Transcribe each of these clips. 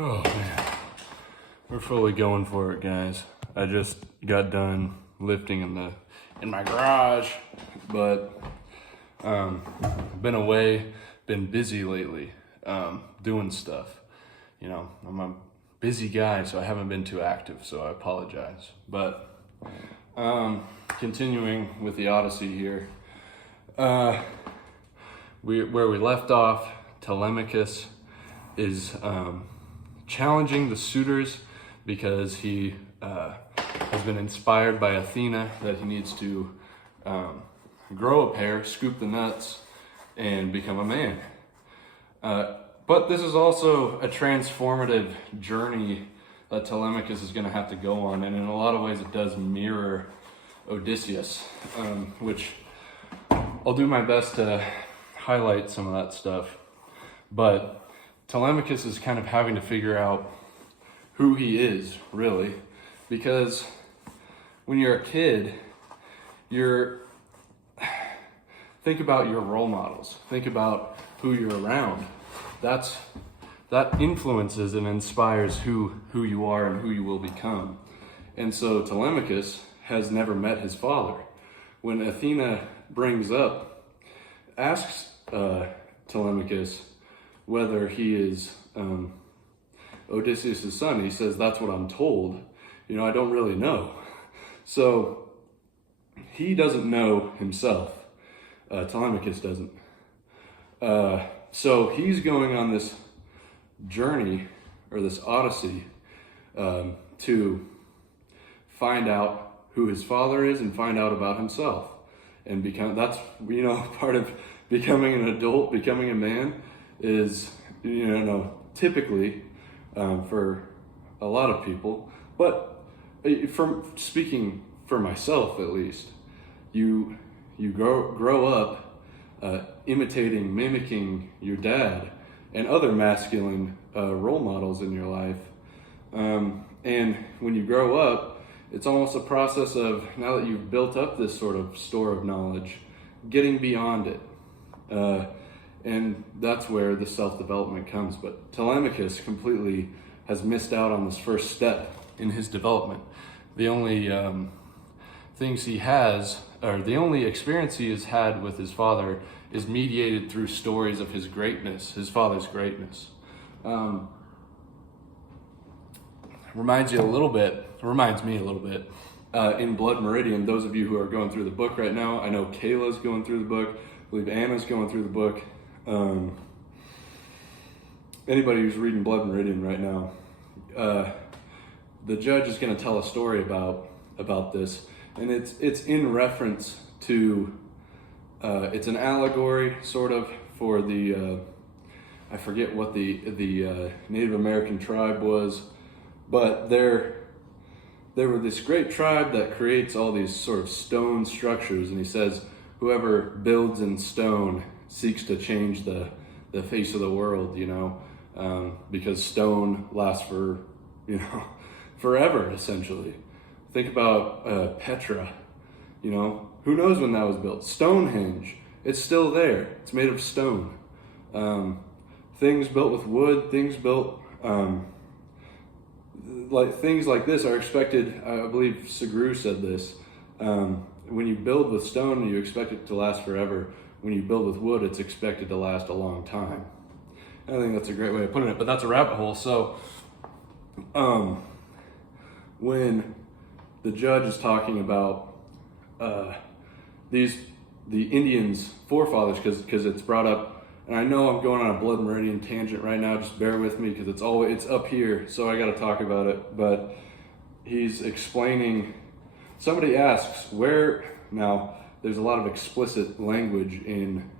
Oh man, we're fully going for it, guys. I just got done lifting in my garage, but I've been away, been busy lately, doing stuff. You know, I'm a busy guy, so I haven't been too active, so I apologize. But continuing with the Odyssey here, where we left off, Telemachus is challenging the suitors because he has been inspired by Athena that he needs to grow a pair, scoop the nuts, and become a man. But this is also a transformative journey that Telemachus is going to have to go on, and in a lot of ways it does mirror Odysseus, which I'll do my best to highlight some of that stuff. But Telemachus is kind of having to figure out who he is, really, because when you're a kid, think about your role models, think about who you're around. That influences and inspires who you are and who you will become. And so Telemachus has never met his father. When Athena asks Telemachus whether he is Odysseus' son, he says, "That's what I'm told. I don't really know." So he doesn't know himself. Telemachus doesn't. So he's going on this journey, or this Odyssey, to find out who his father is and find out about himself. And that's part of becoming an adult, becoming a man, is, typically, for a lot of people, but from speaking for myself at least, you grow up imitating, mimicking your dad and other masculine role models in your life. And when you grow up, it's almost a process of, now that you've built up this sort of store of knowledge, getting beyond it. And that's where the self-development comes. But Telemachus completely has missed out on this first step in his development. The only things he has, or the only experience he has had with his father, is mediated through stories of his greatness, his father's greatness. Reminds me a little bit, in Blood Meridian, those of you who are going through the book right now, I know Kayla's going through the book, I believe Anna's going through the book. Anybody who's reading Blood Meridian right now, the judge is going to tell a story about this, and it's in reference to, it's an allegory sort of for the, I forget what the Native American tribe was, but there were this great tribe that creates all these sort of stone structures, and he says, whoever builds in stone seeks to change the face of the world, because stone lasts for, forever, essentially. Think about Petra, who knows when that was built? Stonehenge, it's still there. It's made of stone. Things built with wood, things built, things like this are expected, I believe Segru said this, when you build with stone, you expect it to last forever. When you build with wood, it's expected to last a long time. I think that's a great way of putting it, but that's a rabbit hole. So, when the judge is talking about the Indians' forefathers, because it's brought up, and I know I'm going on a Blood Meridian tangent right now, just bear with me, because it's up here, so I got to talk about it. But he's explaining, somebody asks where, now there's a lot of explicit language in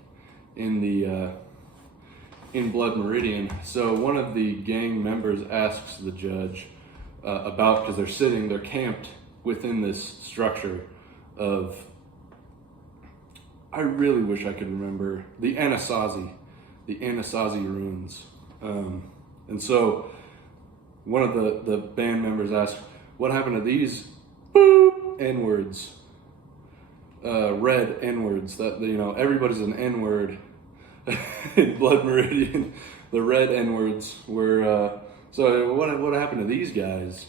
Blood Meridian. So one of the gang members asks the judge about, because they're camped within this structure of, I really wish I could remember, the Anasazi ruins. And so one of the band members asks, what happened to these N-words, red N-words, that, everybody's an N-word in Blood Meridian. The red N-words were So what happened to these guys?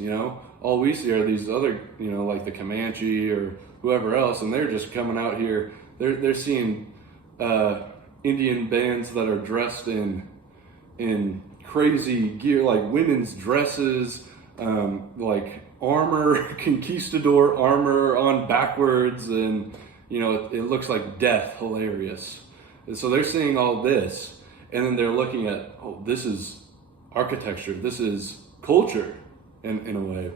All we see are these other, like the Comanche or whoever else, and they're just coming out here. They're seeing Indian bands that are dressed in crazy gear, like women's dresses, like armor, conquistador armor on backwards, and it looks like death, hilarious. And so they're seeing all this, and then they're looking at, oh, this is architecture, this is culture, in a way.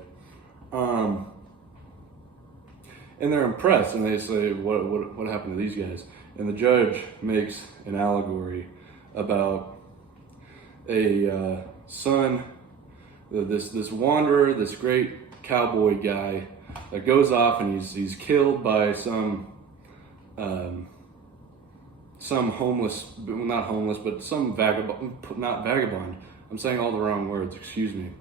And they're impressed, and they say, what happened to these guys? And the judge makes an allegory about a son, this wanderer, this great cowboy guy that goes off, and he's killed by some homeless, not homeless, but some vagabond, not vagabond. I'm saying all the wrong words, excuse me.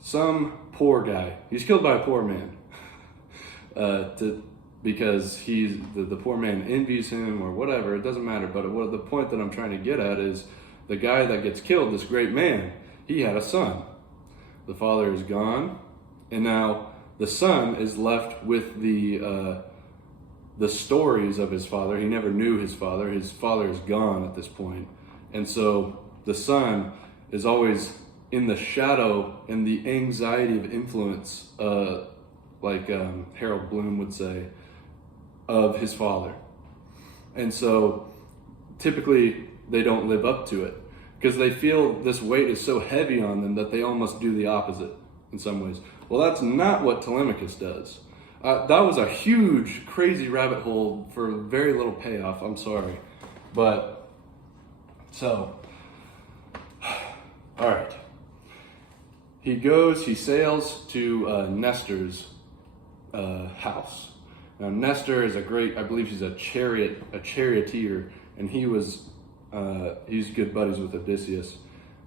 Some poor guy. He's killed by a poor man. Because the poor man envies him or whatever, it doesn't matter. But the point that I'm trying to get at is the guy that gets killed, this great man, he had a son. The father is gone, and now the son is left with the stories of his father. He never knew his father. His father is gone at this point. And so the son is always in the shadow and the anxiety of influence, like Harold Bloom would say, of his father. And so typically they don't live up to it because they feel this weight is so heavy on them that they almost do the opposite in some ways. Well, that's not what Telemachus does. That was a huge, crazy rabbit hole for very little payoff. I'm sorry. But, so, all right. He sails to Nestor's house. Now, Nestor is I believe he's a charioteer, and he's good buddies with Odysseus.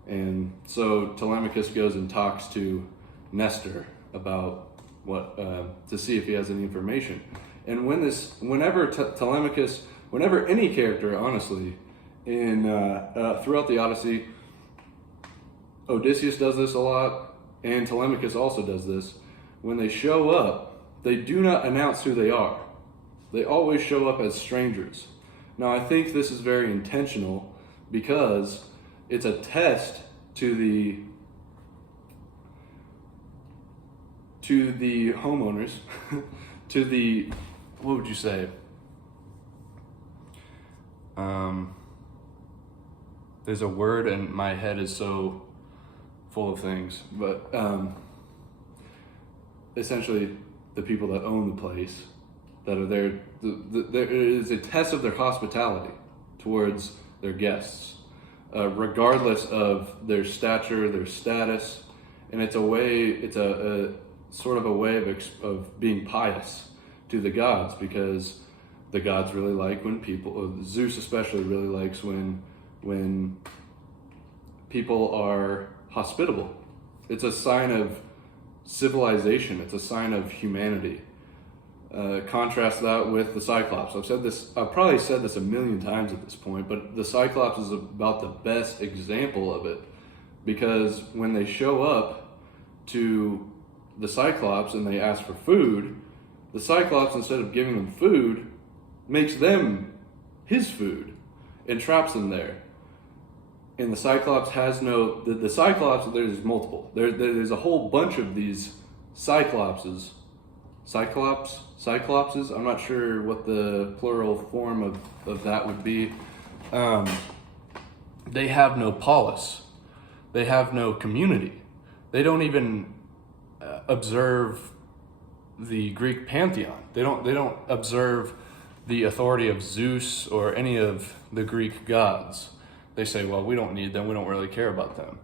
And so Telemachus goes and talks to Nestor about to see if he has any information. And whenever any character, honestly, throughout the Odyssey, Odysseus does this a lot, and Telemachus also does this. When they show up, they do not announce who they are. They always show up as strangers. Now, I think this is very intentional because it's a test to the homeowners, what would you say? There's a word, and my head is so full of things, but essentially the people that own the place, that are there, it is a test of their hospitality towards their guests, regardless of their stature, their status, and it's a sort of a way of being pious to the gods, because the gods really like when people, Zeus especially really likes when people are hospitable. It's a sign of civilization. It's a sign of humanity. Contrast that with the Cyclops. I've probably said this a million times at this point, but the Cyclops is about the best example of it, because when they show up to the Cyclops and they ask for food, the Cyclops, instead of giving them food, makes them his food and traps them there. And the Cyclops has the Cyclops, there's multiple. There's a whole bunch of these Cyclopses. Cyclopses? I'm not sure what the plural form of that would be. They have no polis. They have no community. They don't even observe the Greek pantheon. They don't observe the authority of Zeus or any of the Greek gods. They say, well, we don't need them. We don't really care about them.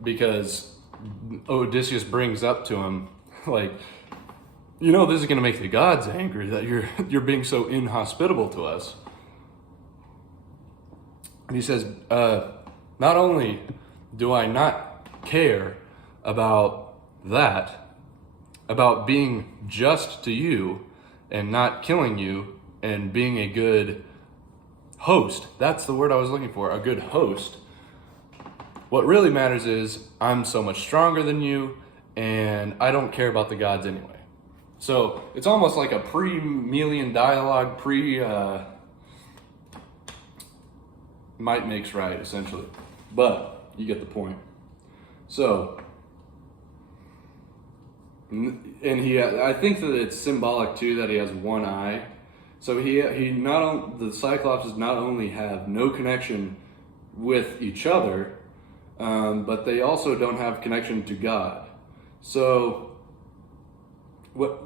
Because Odysseus brings up to him, like, this is going to make the gods angry that you're being so inhospitable to us. And he says, not only do I not care about that, about being just to you and not killing you and being a good host. That's the word I was looking for, a good host. What really matters is I'm so much stronger than you, and I don't care about the gods anyway. So it's almost like a pre-Melian dialogue, might makes right, essentially. But you get the point. So, and I think that it's symbolic too that he has one eye. So the Cyclopses not only have no connection with each other, but they also don't have connection to God. So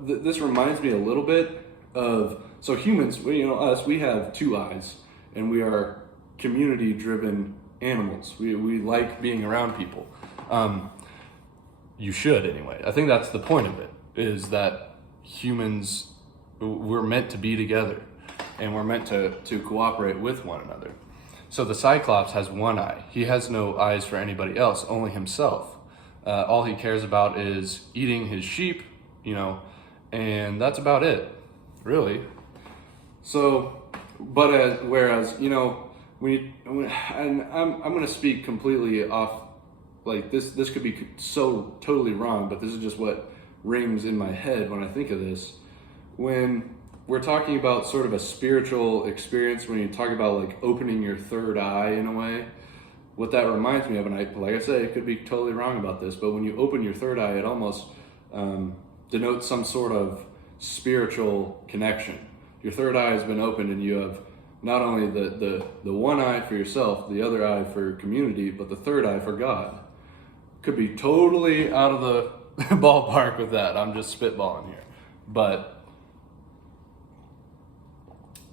this reminds me a little bit of, so humans, us, we have two eyes, and we are community-driven animals. We like being around people. You should anyway. I think that's the point of it, is that humans, we're meant to be together, and we're meant to cooperate with one another. So the Cyclops has one eye. He has no eyes for anybody else, only himself. All he cares about is eating his sheep, and that's about it, really. So, but whereas, and I'm going to speak completely off, like this could be so totally wrong, but this is just what rings in my head when I think of this. When we're talking about sort of a spiritual experience, when you talk about like opening your third eye in a way, what that reminds me of, and like I say, it could be totally wrong about this, but when you open your third eye, it almost denotes some sort of spiritual connection. Your third eye has been opened, and you have not only the one eye for yourself, the other eye for community, but the third eye for God. Could be totally out of the ballpark with that. I'm just spitballing here. But,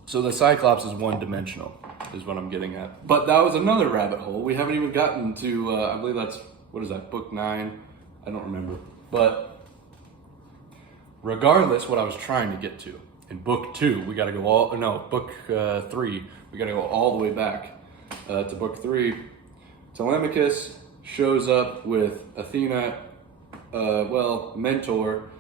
so the Cyclops is one-dimensional, is what I'm getting at. But that was another rabbit hole. We haven't even gotten to, I believe that's, what is that, book 9? I don't remember. But regardless, what I was trying to get to, in book 2, we got to go book 3, we got to go all the way back to book 3. Telemachus shows up with Athena, Mentor,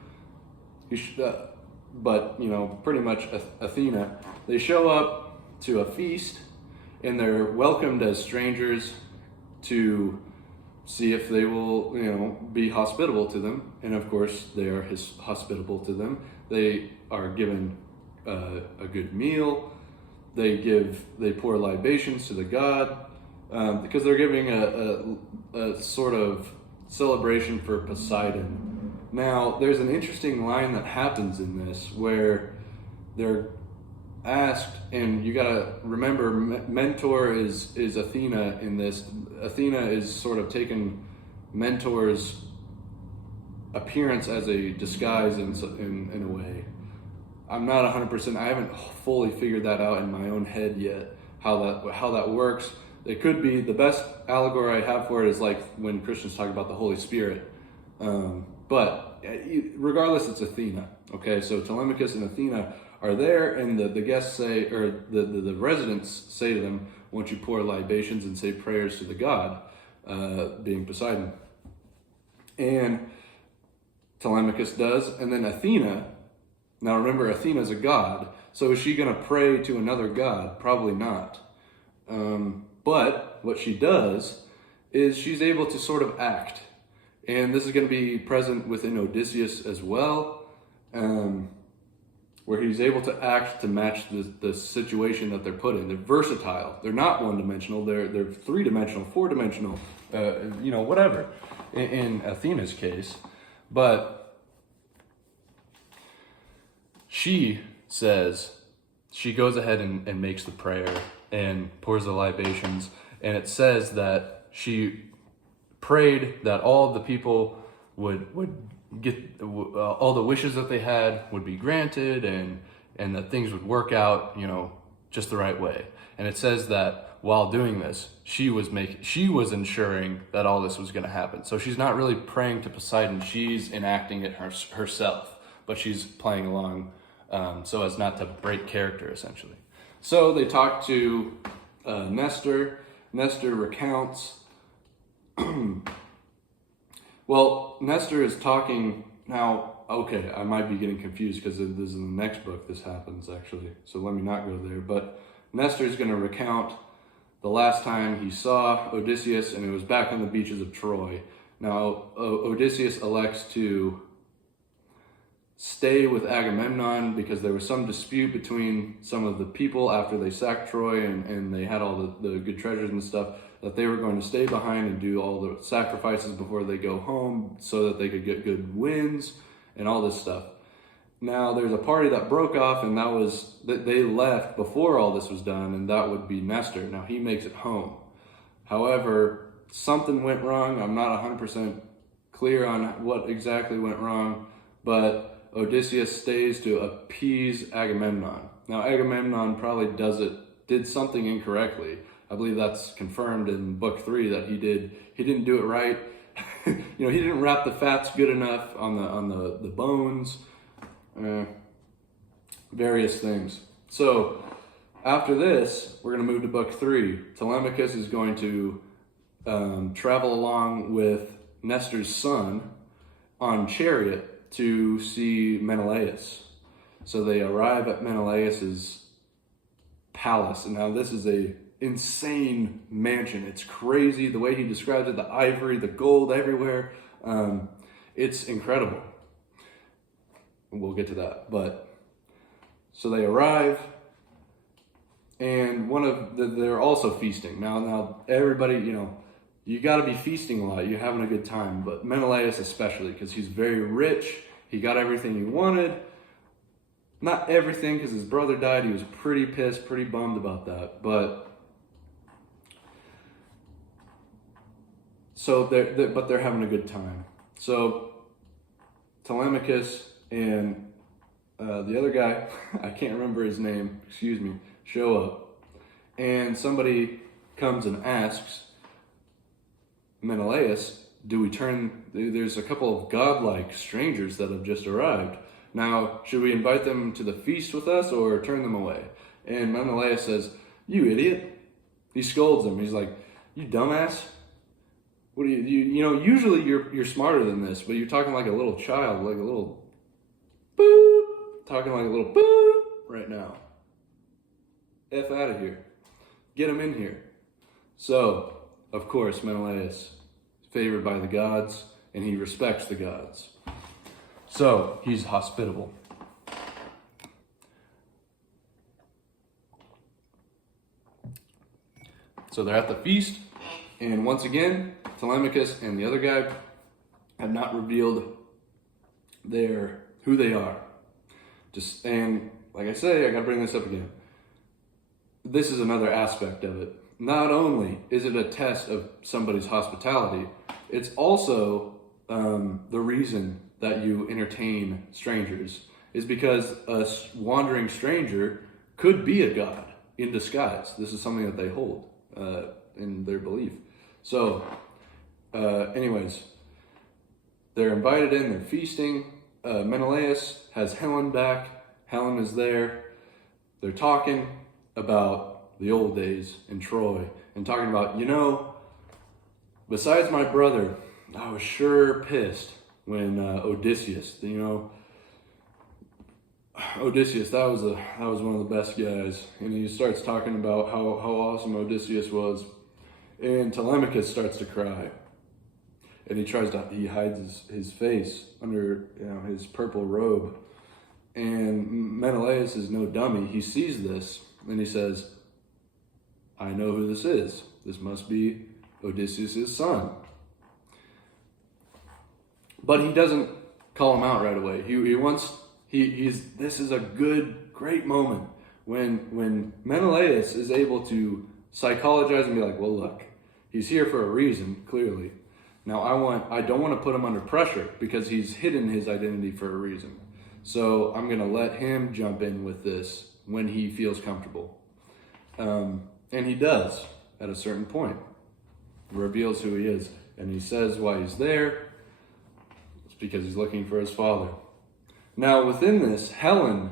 but pretty much Athena. They show up to a feast, and they're welcomed as strangers to see if they will, be hospitable to them. And of course, they are hospitable to them. They are given a good meal. They pour libations to the god, because they're giving a sort of celebration for Poseidon. Now, there's an interesting line that happens in this where they're asked, and you gotta remember, Mentor is Athena in this. Athena is sort of taken Mentor's appearance as a disguise in a way. I'm not 100%, I haven't fully figured that out in my own head yet, how that works. It could be, the best allegory I have for it is like when Christians talk about the Holy Spirit. But regardless, it's Athena. Okay, so Telemachus and Athena are there, and the guests say, or the residents say to them, won't you pour libations and say prayers to the god, being Poseidon. And Telemachus does, and then Athena, now remember, Athena's a god, so is she going to pray to another god? Probably not. But what she does is she's able to sort of act. And this is going to be present within Odysseus as well, where he's able to act to match the situation that they're put in. They're versatile. They're not one-dimensional. They're three-dimensional, four-dimensional, whatever, in Athena's case. But she says, she goes ahead and makes the prayer and pours the libations, and it says that she prayed that all of the people would get all the wishes that they had would be granted, and that things would work out, just the right way. And it says that while doing this, she was ensuring that all this was going to happen. So she's not really praying to Poseidon; she's enacting it herself, but she's playing along so as not to break character, essentially. So they talk to Nestor. Nestor recounts. Well, Nestor is talking now. Okay, I might be getting confused because this is in the next book. This happens actually, so let me not go there. But Nestor is going to recount the last time he saw Odysseus, and it was back on the beaches of Troy. Now, Odysseus elects to stay with Agamemnon because there was some dispute between some of the people after they sacked Troy and they had all the good treasures and stuff, that they were going to stay behind and do all the sacrifices before they go home so that they could get good winds and all this stuff. Now, there's a party that broke off, and they left before all this was done, and that would be Nestor. Now, he makes it home. However, something went wrong. I'm not 100% clear on what exactly went wrong, but Odysseus stays to appease Agamemnon. Now, Agamemnon probably did something incorrectly. I believe that's confirmed in book 3 that he didn't do it right. He didn't wrap the fats good enough on the bones. Various things. So after this, we're going to move to book 3. Telemachus is going to travel along with Nestor's son on chariot to see Menelaus. So they arrive at Menelaus's palace, and now this is a insane mansion. It's crazy the way he describes it, the ivory, the gold everywhere. It's incredible. We'll get to that. But so they arrive, and they're also feasting. Now everybody, you got to be feasting a lot. You're having a good time, but Menelaus especially, because he's very rich. He got everything he wanted. Not everything, because his brother died. He was pretty pissed, pretty bummed about that. But they're having a good time. So Telemachus and the other guy, I can't remember his name, show up. And somebody comes and asks Menelaus, there's a couple of godlike strangers that have just arrived. Now, should we invite them to the feast with us or turn them away? And Menelaus says, "You idiot." He scolds him. He's like, "You dumbass. What do you usually you're smarter than this, but you're talking like a little child, like a little boop, talking like a little boop right now. F out of here. Get him in here." So, of course, Menelaus is favored by the gods, and he respects the gods. So, he's hospitable. So they're at the feast, and once again, Telemachus and the other guy have not revealed who they are. And like I say, I gotta bring this up again. This is another aspect of it. Not only is it a test of somebody's hospitality, it's also the reason that you entertain strangers is because a wandering stranger could be a god in disguise. This is something that they hold in their belief. So, anyways, they're invited in, they're feasting. Menelaus has Helen back. Helen is there. They're talking about the old days in Troy and talking about, besides my brother, I was sure pissed when Odysseus, Odysseus, that was one of the best guys. And he starts talking about how awesome Odysseus was. And Telemachus starts to cry. And he hides his face under his purple robe. And Menelaus is no dummy. He sees this and he says, "I know who this is. This must be Odysseus' son." But he doesn't call him out right away. This is a great moment when Menelaus is able to psychologize and be like, "Well, look, he's here for a reason, clearly. Now I don't want to put him under pressure because he's hidden his identity for a reason. So I'm going to let him jump in with this when he feels comfortable." And he does at a certain point. Reveals who he is. And he says why he's there. It's because he's looking for his father. Now within this, Helen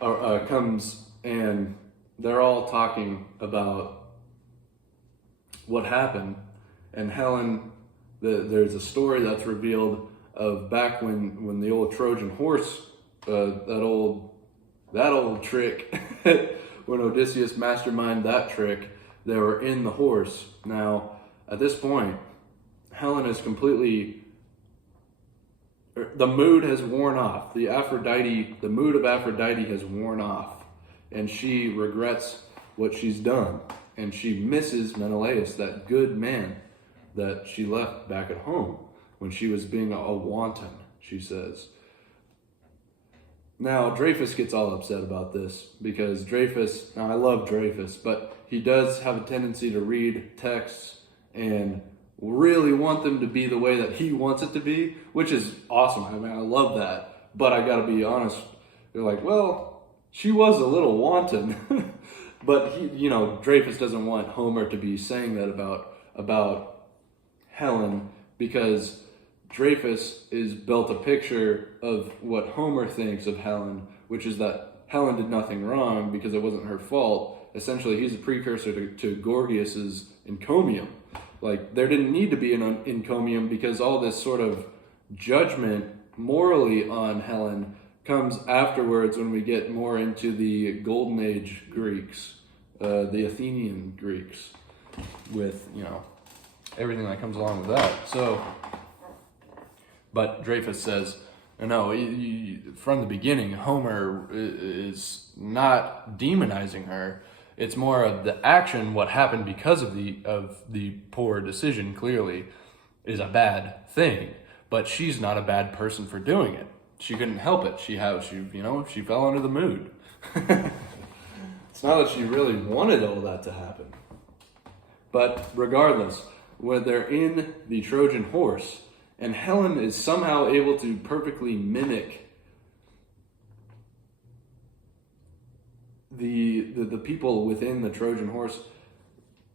comes and they're all talking about what happened. And Helen, there's a story that's revealed of back when the old Trojan horse, that old trick, when Odysseus masterminded that trick, that were in the horse. Now, at this point, Helen is the mood has worn off. The mood of Aphrodite has worn off, and she regrets what she's done, and she misses Menelaus, that good man that she left back at home when she was being a wanton, she says. Now, Dreyfus gets all upset about this because now I love Dreyfus, but he does have a tendency to read texts and really want them to be the way that he wants it to be, which is awesome. I mean, I love that. But I gotta be honest, they're like, well, she was a little wanton. But Dreyfus doesn't want Homer to be saying that about Helen, because Dreyfus is built a picture of what Homer thinks of Helen, which is that Helen did nothing wrong because it wasn't her fault. Essentially, he's a precursor to Gorgias's encomium. Like, there didn't need to be an encomium because all this sort of judgment morally on Helen comes afterwards when we get more into the Golden Age Greeks, the Athenian Greeks, with, everything that comes along with that. But Dreyfus says, no, from the beginning, Homer is not demonizing her. It's more of the action, what happened because of the poor decision, clearly, is a bad thing. But she's not a bad person for doing it. She couldn't help it. She fell under the mood. It's not that she really wanted all that to happen. But regardless, when they're in the Trojan horse, and Helen is somehow able to perfectly mimic the people within the Trojan horse,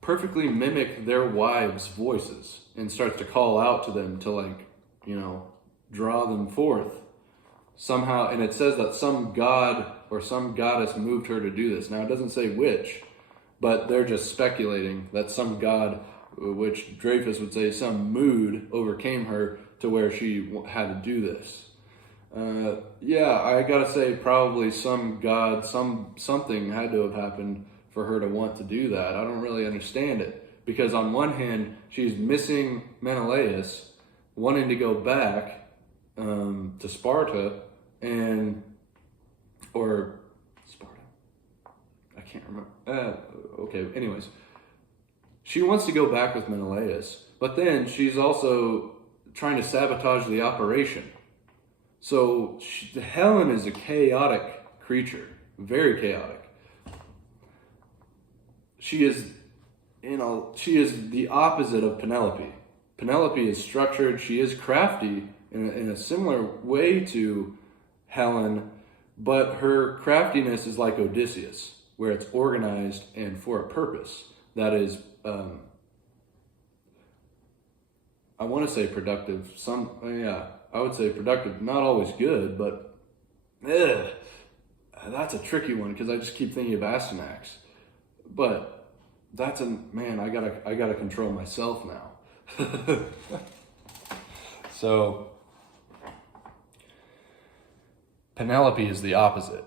perfectly mimic their wives' voices, and starts to call out to them to draw them forth somehow. And it says that some god or some goddess moved her to do this. Now, it doesn't say which, but they're just speculating that some god, which Dreyfus would say some mood, overcame her to where she had to do this. I gotta say probably some god, something had to have happened for her to want to do that. I don't really understand it, because on one hand, she's missing Menelaus, wanting to go back to Sparta, or Sparta, I can't remember. Okay, anyways, she wants to go back with Menelaus, but then she's also trying to sabotage the operation. So Helen is a chaotic creature, very chaotic. She is the opposite of Penelope. Penelope is structured. She is crafty in a similar way to Helen, but her craftiness is like Odysseus, where it's organized and for a purpose. That is, I want to say productive. I would say productive. Not always good, but that's a tricky one because I just keep thinking of Astyanax. But I gotta control myself now. So Penelope is the opposite.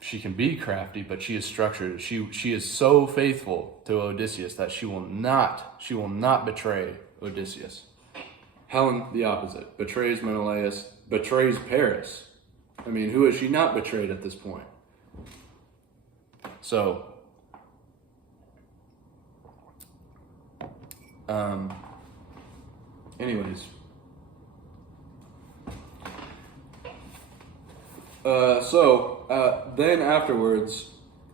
She can be crafty, but she is structured. She is so faithful to Odysseus that she will not betray Odysseus. Helen, the opposite, betrays Menelaus, betrays Paris. I mean, who has she not betrayed at this point? So, anyways. Then afterwards,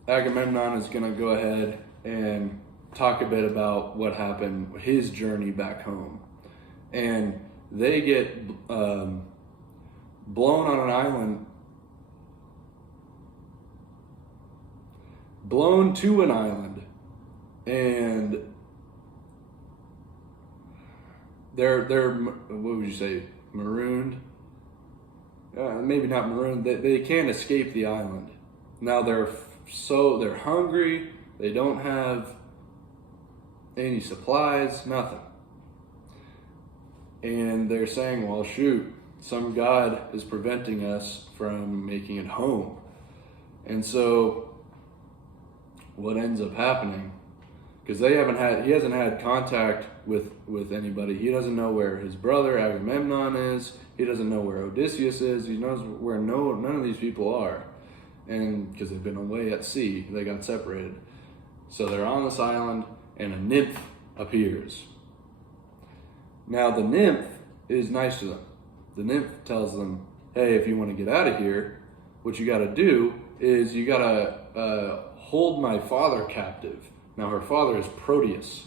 Agamemnon is going to go ahead and talk a bit about what happened, his journey back home. And they get blown on an island, blown to an island, and they're what would you say, marooned? Maybe not marooned. They can't escape the island. Now they're hungry. They don't have any supplies, nothing. And they're saying, well, shoot, some god is preventing us from making it home. And so what ends up happening because he hasn't had contact with anybody. He doesn't know where his brother Agamemnon is. He doesn't know where Odysseus is. He knows where none of these people are, and because they've been away at sea, they got separated. So they're on this island, and a nymph appears. Now the nymph is nice to them. The nymph tells them, hey, if you want to get out of here, what you got to do is you got to hold my father captive. Now her father is Proteus.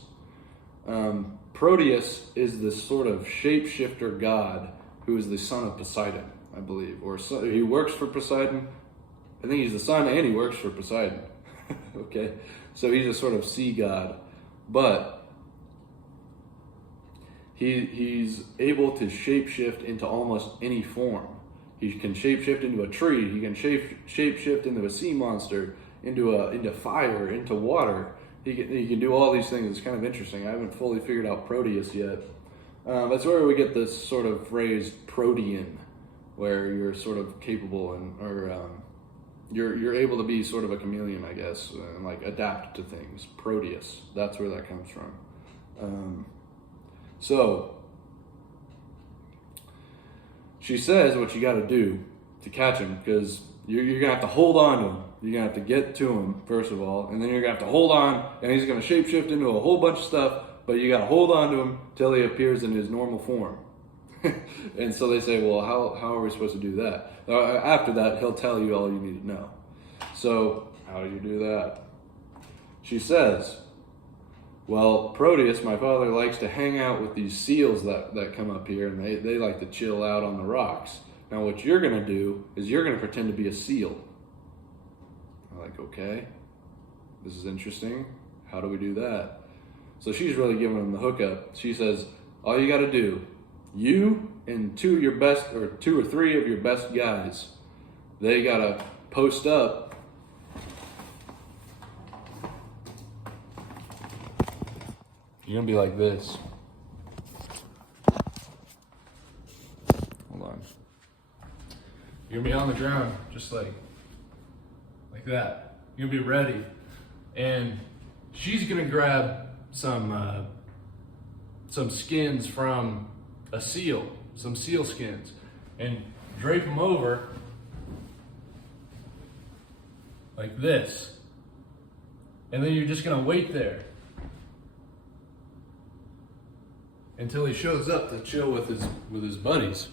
Proteus is this sort of shapeshifter god who is the son of Poseidon, I believe. Or so, he works for Poseidon. I think he's the son and he works for Poseidon. Okay? So he's a sort of sea god. But he's able to shapeshift into almost any form. He can shapeshift into a tree. He can shapeshift into a sea monster, into fire, into water. He can do all these things. It's kind of interesting. I haven't fully figured out Proteus yet. That's where we get this sort of phrase protean, where you're sort of capable you're able to be sort of a chameleon, I guess, and like adapt to things. Proteus. That's where that comes from. So she says what you got to do to catch him, because you're going to have to hold on to him. You're going to have to get to him, first of all, and then you're going to have to hold on, and he's going to shapeshift into a whole bunch of stuff, but you got to hold on to him till he appears in his normal form. And so they say, well, how are we supposed to do that? After that, he'll tell you all you need to know. So how do you do that? She says, well, Proteus, my father, likes to hang out with these seals that come up here, and they like to chill out on the rocks. Now what you're going to do is you're going to pretend to be a seal. I'm like, okay, this is interesting. How do we do that? So she's really giving him the hookup. She says, all you got to do, you and two or three of your best guys, they got to post up You're gonna be like this. Hold on. You're gonna be on the ground, just like that. You're gonna be ready. And she's gonna grab some skins from a seal, some seal skins, and drape them over like this. And then you're just gonna wait there until he shows up to chill with his buddies.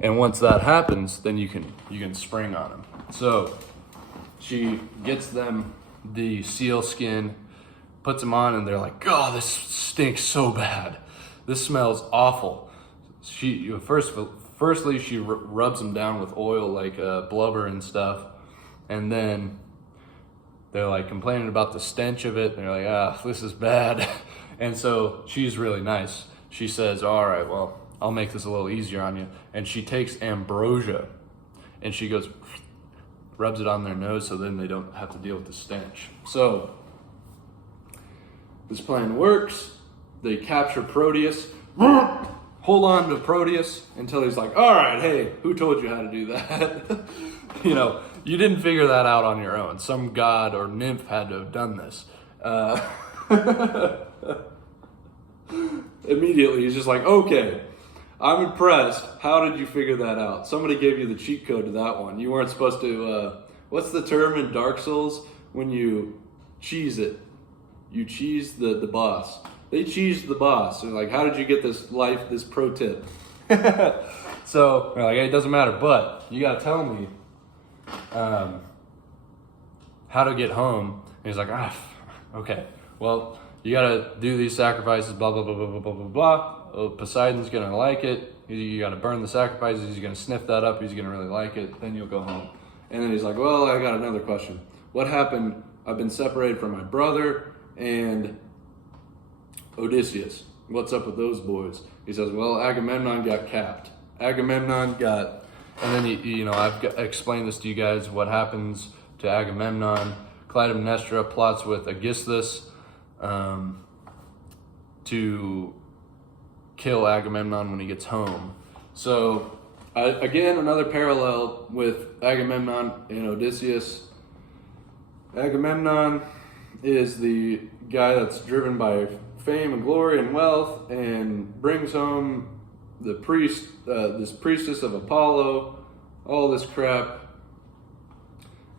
And once that happens, then you can spring on him. So she gets them the seal skin, puts them on, and they're like, "Oh, this stinks so bad. This smells awful." Firstly, she rubs them down with oil, like blubber and stuff, and then they're like complaining about the stench of it. They're like, "Ah, this is bad." And so she's really nice. She says, "All right, well, I'll make this a little easier on you." And she takes ambrosia and she goes, rubs it on their nose so then they don't have to deal with the stench. So this plan works. They capture Proteus, hold on to Proteus until he's like, "All right, hey, who told you how to do that?" You didn't figure that out on your own. Some god or nymph had to have done this. Immediately, he's just like, "Okay, I'm impressed. How did you figure that out? Somebody gave you the cheat code to that one. You weren't supposed to, what's the term in Dark Souls? When you cheese it. You cheese the boss. They cheesed the boss. They're like, how did you get this pro tip?" So, they're like, "Hey, it doesn't matter, but you gotta tell me how to get home." And he's like, "Okay, well, you gotta do these sacrifices, blah, blah, blah, blah, blah, blah, blah, blah. Oh, Poseidon's gonna like it. You gotta burn the sacrifices. He's gonna sniff that up. He's gonna really like it. Then you'll go home." And then he's like, "Well, I got another question. What happened? I've been separated from my brother and Odysseus. What's up with those boys?" He says, "Well, Agamemnon got capped. And then I've explained this to you guys, what happens to Agamemnon. Clytemnestra plots with Aegisthus to kill Agamemnon when he gets home." So again, another parallel with Agamemnon and Odysseus. Agamemnon is the guy that's driven by fame and glory and wealth, and brings home the this priestess of Apollo, all this crap,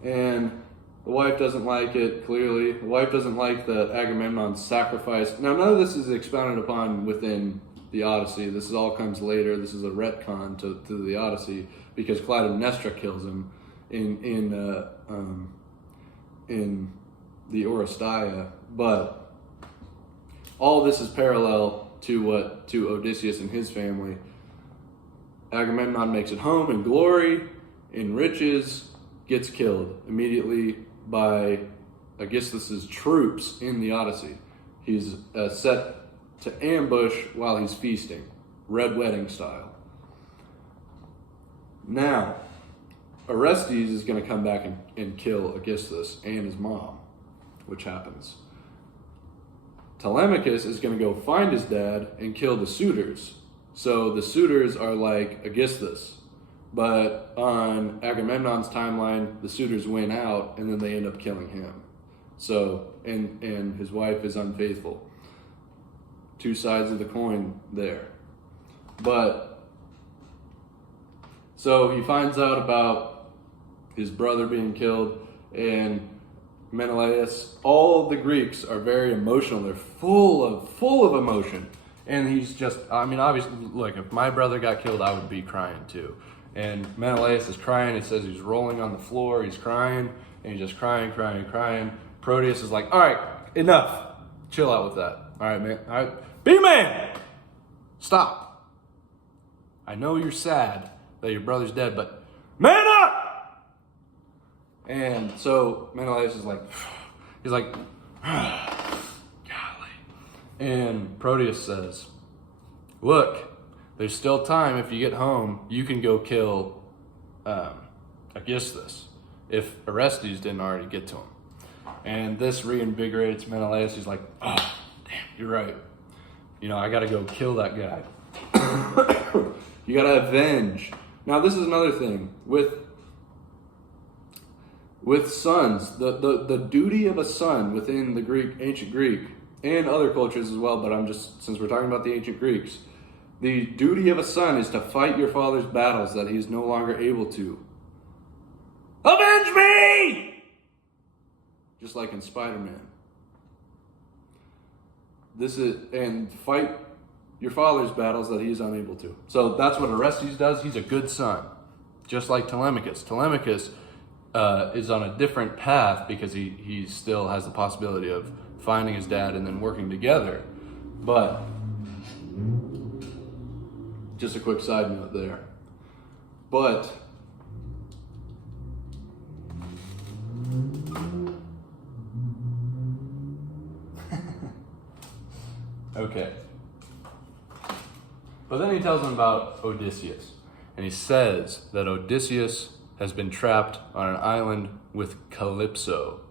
and the wife doesn't like it. Clearly, the wife doesn't like that Agamemnon sacrificed. Now, none of this is expounded upon within the Odyssey. This all comes later. This is a retcon to the Odyssey, because Nestor kills him in the Oresteia. But all this is parallel to Odysseus and his family. Agamemnon makes it home in glory, in riches, gets killed immediately by Aegisthus's troops in the Odyssey. He's set to ambush while he's feasting, red wedding style. Now, Orestes is going to come back and kill Aegisthus and his mom, which happens. Telemachus is going to go find his dad and kill the suitors. So the suitors are like Aegisthus. But on Agamemnon's timeline, the suitors win out, and then they end up killing him. So, and his wife is unfaithful. Two sides of the coin there. But, so he finds out about his brother being killed, and Menelaus. All the Greeks are very emotional. They're full of emotion. And he's just, I mean, obviously, like, if my brother got killed, I would be crying too. And Menelaus is crying. He says he's rolling on the floor. He's crying, and he's just crying. Proteus is like, all right, enough. Chill out with that. All right, man. All right, be a man. Stop. I know you're sad that your brother's dead, but man up. And so Menelaus is like, he's like, golly. And Proteus says, look, there's still time. If you get home, you can go kill Aegisthus, if Orestes didn't already get to him. And this reinvigorates Menelaus. He's like, oh, damn, you're right. You know, I gotta go kill that guy. You gotta avenge. Now, this is another thing. With sons, the duty of a son within the ancient Greek, and other cultures as well, but since we're talking about the ancient Greeks, the duty of a son is to fight your father's battles that he's no longer able to. Avenge me! Just like in Spider-Man. And fight your father's battles that he's unable to. So that's what Orestes does. He's a good son. Just like Telemachus. Telemachus is on a different path because he still has the possibility of finding his dad and then working together. But just a quick side note there. But okay. But then he tells him about Odysseus. And he says that Odysseus has been trapped on an island with Calypso.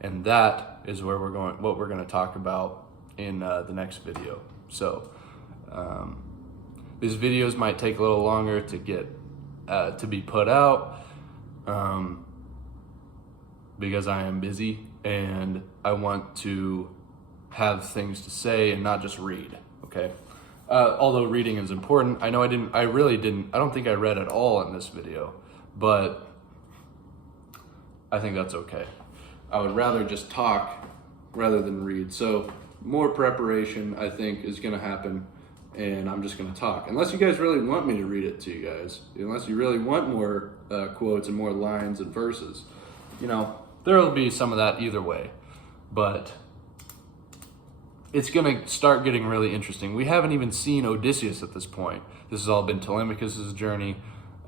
And that is what we're going to talk about in the next video. So, these videos might take a little longer to get to be put out because I am busy and I want to have things to say and not just read. Okay. Although reading is important. I know I don't think I read at all in this video, but I think that's okay. I would rather just talk rather than read. So more preparation, I think, is going to happen, and I'm just going to talk. Unless you guys really want me to read it to you guys. Unless you really want more quotes and more lines and verses. You know, there will be some of that either way. But it's going to start getting really interesting. We haven't even seen Odysseus at this point. This has all been Telemachus' journey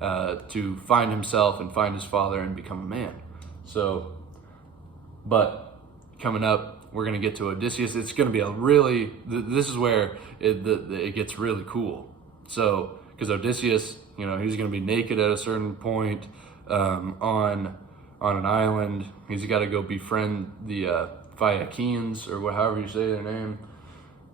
to find himself and find his father and become a man. So, but coming up, we're going to get to Odysseus. It's going to be this is where it gets really cool. So, because Odysseus, you know, he's going to be naked at a certain point on an island. He's got to go befriend the Phaeacians, or however you say their name.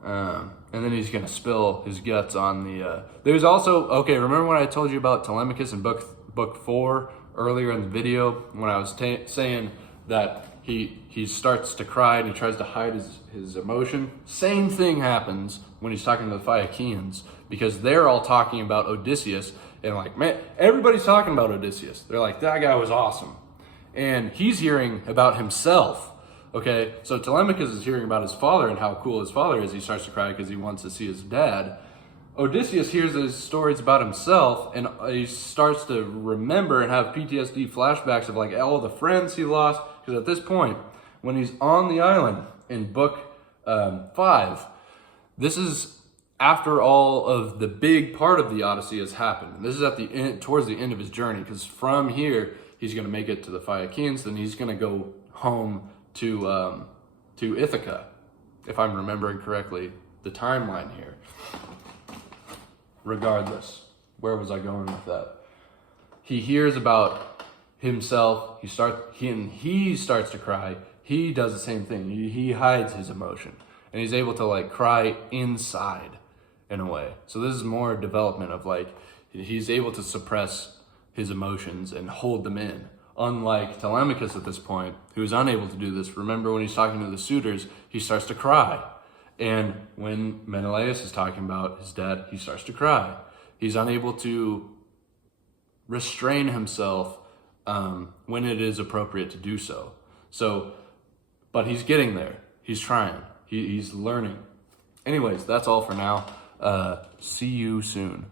And then he's going to spill his guts on the... There's also... Okay, remember when I told you about Telemachus in book 4 earlier in the video? When I was saying that he starts to cry and he tries to hide his emotion. Same thing happens when he's talking to the Phaeacians, because they're all talking about Odysseus, and like, man, everybody's talking about Odysseus. They're like, that guy was awesome. And he's hearing about himself. Okay, so Telemachus is hearing about his father and how cool his father is. He starts to cry because he wants to see his dad. Odysseus hears his stories about himself, and he starts to remember and have PTSD flashbacks of like all the friends he lost. Because at this point, when he's on the island in book 5, this is after all of the big part of the Odyssey has happened. And this is at the end, towards the end of his journey, because from here he's going to make it to the Phaeacians, then he's going to go home to Ithaca, if I'm remembering correctly the timeline here. Regardless, where was I going with that? He hears about himself. He starts to cry. He does the same thing. He hides his emotion, and he's able to like cry inside in a way. So this is more development of like he's able to suppress his emotions and hold them in. Unlike Telemachus at this point, who is unable to do this. Remember when he's talking to the suitors, he starts to cry. And when Menelaus is talking about his dad, he starts to cry. He's unable to restrain himself when it is appropriate to do so. But he's getting there. He's trying. He's learning. Anyways, that's all for now. See you soon.